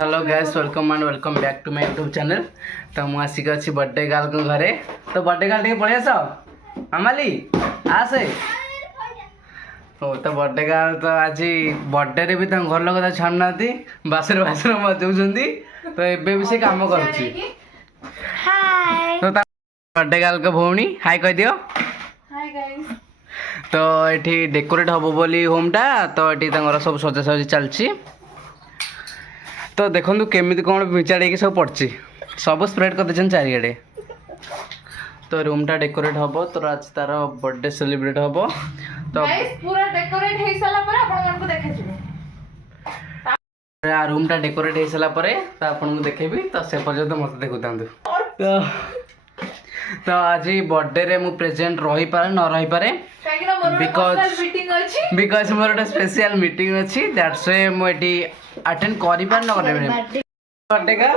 Hello guys welcome and welcome back to my YouTube channel. तो मुझे आसिक अच्छी birthday girl को घरे। तो बर्थडे गर्ल टे पलि आस आमाली आसे। हो तो बर्थडे गर्ल तो आज बर्थडे रे भी घर लोग छाड़ू ना बासर बासर बजाऊँगी। तो एबे भी से काम कर बर्थडे गर्ल को भौणी हाय कह दियो। Hi guys. तो ये डेकोरेट हम बोली होमटा तो ये सब सजासजी चलती। तो देखो केमी कौन मिचाड़े सब पड़ी सब स्प्रेड कर देते चारिड़े। तो रूमटा डेकोरेट हम तो आज तार बर्थडे सेलिब्रेट हम। तो पूरा डेकोरेट हो सारा पर आपन को देखा रूमटा डेकोरेट हो सारा पर तो आपन को देखेबी। तो से पर्यंत मत देखुता। तो आज बर्थडे रे मु प्रेजेंट रही पारे न रही पारे बिकॉज मोर गोटे स्पेशल मीटिंग अच्छी दैट्स व्हाई मु एटी अटेंड करि पार न करे बर्थडे का।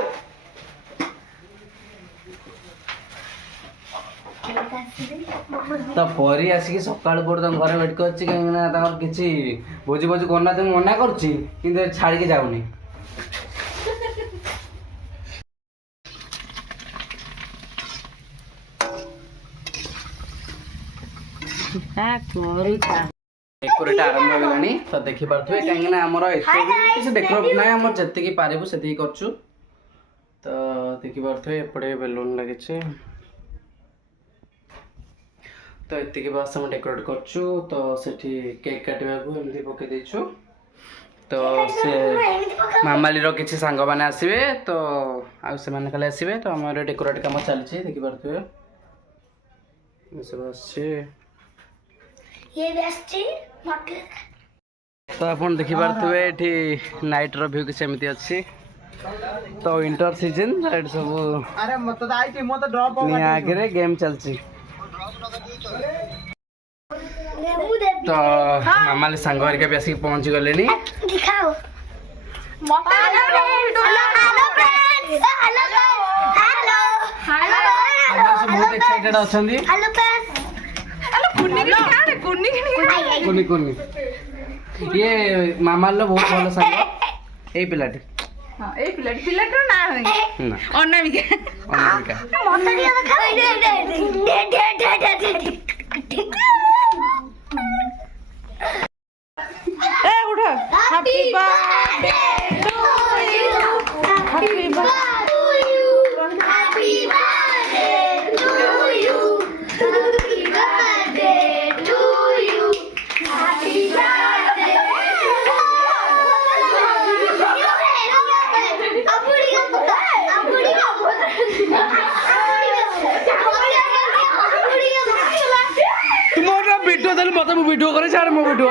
तो परी आसिक सकाळ पड़ घर वेट कर किसी भोजी भोजी करना तो मना कर छाड़ी के जाऊनी। डेकोरेट आरंभ होगलानी। तो देखि पारथुए कहीं आमर एत डेकोरेट ना आम जी पारू से करछु। तो देखि पारथुए एपटे बेलून लगे तो एतिक बास हम डेकोरेट करछु। तो सेठी केक काटवा को एमती पके देछु। तो से मामाली रो किछि सांग माने आसीबे तो आ से माने खाली आसीबे। तो हमर डेकोरेट काम चलछि देखि पारथुए सब आछे ये बेस्टी मटर। तो अपन देखि पारथुए एठी नाइट रो व्यू किछि एमती अछि। तो विंटर सीजन एट सब अरे मत आइटी मत ड्रॉप हो निया आगे गेम चलछि। तो मामाली सांग हरिका भी आसिक पहुंच गलेनी। दिखाओ मटर हेलो फ्रेंड्स हेलो हेलो हमरा सब बहुत एक्साइटेड अछंदी। हेलो फ्रेंड्स कुनी कुनी ये मामाल लो बहुत भलो सांग ए पिलाटी। हां ए पिलाट ना ना अनामिका अनामिका मटर ये ए उठ happy birthday to you happy birthday to you happy birthday to you happy birthday to you happy birthday. तुम वीडियो दल मत वीडियो करे छाड़ मो वीडियो।